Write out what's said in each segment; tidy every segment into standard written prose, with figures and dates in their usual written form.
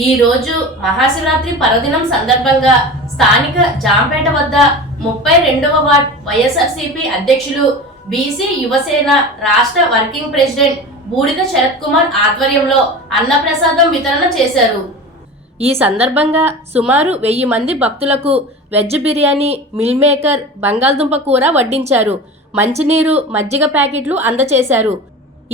ఈ రోజు మహాశివరాత్రి పర్వదినం సందర్భంగా స్థానిక జాంపేట వద్ద 32వ వార్డ్ వైఎస్ఆర్సీపీ అధ్యక్షులు బీసీ యువసేన రాష్ట్ర వర్కింగ్ ప్రెసిడెంట్ బూడిద శరత్ కుమార్ ఆధ్వర్యంలో అన్నప్రసాదం వితరణ చేశారు. ఈ సందర్భంగా సుమారు 1000 మంది భక్తులకు వెజ్ బిర్యానీ, మిల్ మేకర్, బంగాళదుంప కూర వడ్డించారు. మంచినీరు, మజ్జిగ ప్యాకెట్లు అందజేశారు.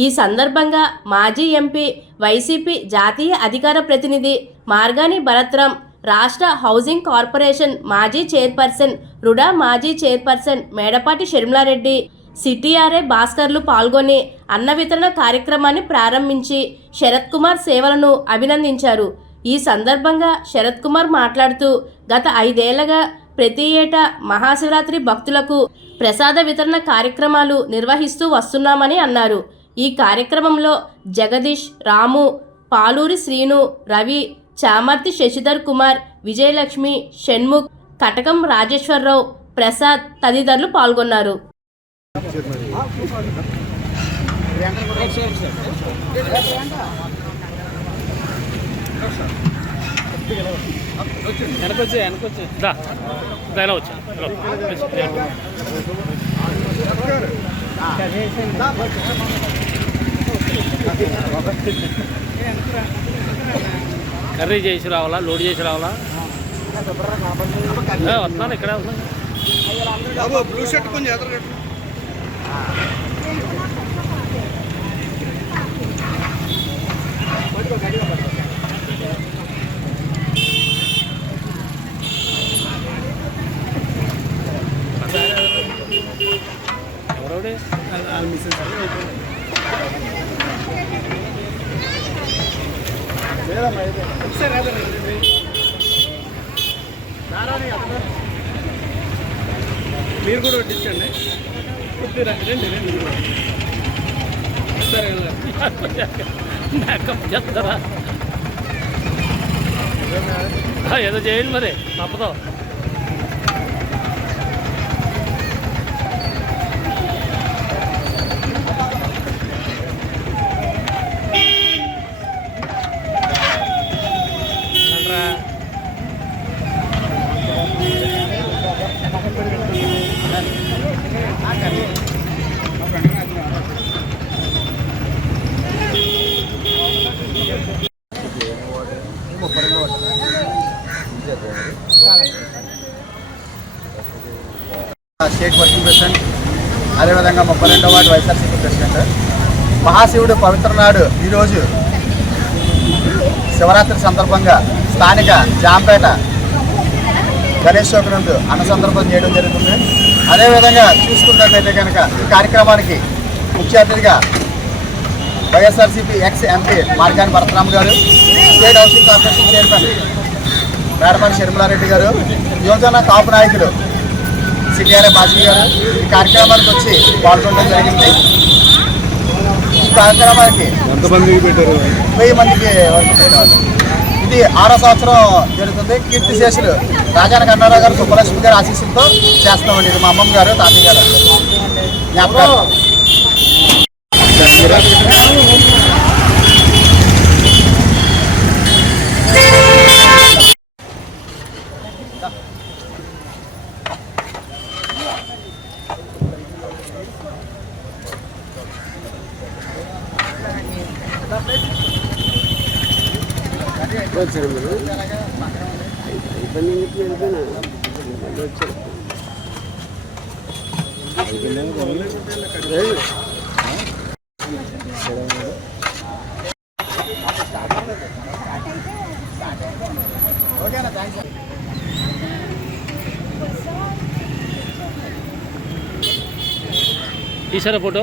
ఈ సందర్భంగా మాజీ ఎంపీ, వైసీపీ జాతీయ అధికార ప్రతినిధి మార్గాని భరత్రాం, రాష్ట్ర హౌసింగ్ కార్పొరేషన్ మాజీ చైర్పర్సన్ రుడా, మాజీ చైర్పర్సన్ మేడపాటి షర్మిలారెడ్డి, సిటీఆర్ఏ భాస్కర్లు పాల్గొని అన్న వితరణ కార్యక్రమాన్ని ప్రారంభించి శరత్ కుమార్ సేవలను అభినందించారు. ఈ సందర్భంగా శరత్ కుమార్ మాట్లాడుతూ, గత 5 ఏళ్లుగా ప్రతి ఏటా మహాశివరాత్రి భక్తులకు ప్రసాద వితరణ కార్యక్రమాలు నిర్వహిస్తూ వస్తున్నామని అన్నారు. ఈ కార్యక్రమంలో జగదీష్, రాము, పాలూరి శ్రీను, రవి, చామర్తి శశిధర్ కుమార్, విజయలక్ష్మి, షణ్ముఖ్, కటకం రాజేశ్వరరావు, ప్రసాద్ తదితరులు పాల్గొన్నారు. కర్రీ చేసి రావాలా, లోడ్ చేసి రావాలా? వస్తున్నాను, ఇక్కడే వస్తున్నాను. బ్లూ షర్ట్ కొంచెం ఎదురు ఎవరవుడే మీరు కూడా వడ్డించండి. చెప్తారా? ఏదో చేయండి మరి, తప్పదు. స్టేట్ వర్కింగ్ ప్రెసిడెంట్, అదేవిధంగా 32వ వార్డు వైఎస్ఆర్సీపీ ప్రెసిడెంట్. మహాశివుడు పవిత్ర నాడు ఈరోజు శివరాత్రి సందర్భంగా స్థానిక జాంపేట గణేష్ చౌక్ నందు అన్న సందర్భం చేయడం జరుగుతుంది. అదేవిధంగా చూసుకున్నట్లయితే కనుక ఈ కార్యక్రమానికి ముఖ్య అతిథిగా వైఎస్ఆర్సీపీ ఎక్స్ ఎంపీ మార్గాని భరత్రాం గారు, state housing corporation chairman Medapati Sharmila Reddy గారు, యువజన కాపు నాయకులు సిటీఆర్ఏ భాస్కర్ గారు ఈ కార్యక్రమానికి వచ్చి పాల్గొనడం జరిగింది. ఈ కార్యక్రమానికి 1000 మందికి వరకు పెట్టారు. ఇది 6వ సంవత్సరం జరుగుతుంది. కీర్తిశేషులు రాజాన కన్నారావు గారు, సుబ్బలక్ష్మి గారు ఆశీస్సులతో చేస్తామండి. ఇది మా అమ్మమ్మ గారు, తాతయ్య గారు జ్ఞాపకాలు. తీసారా ఫోటో?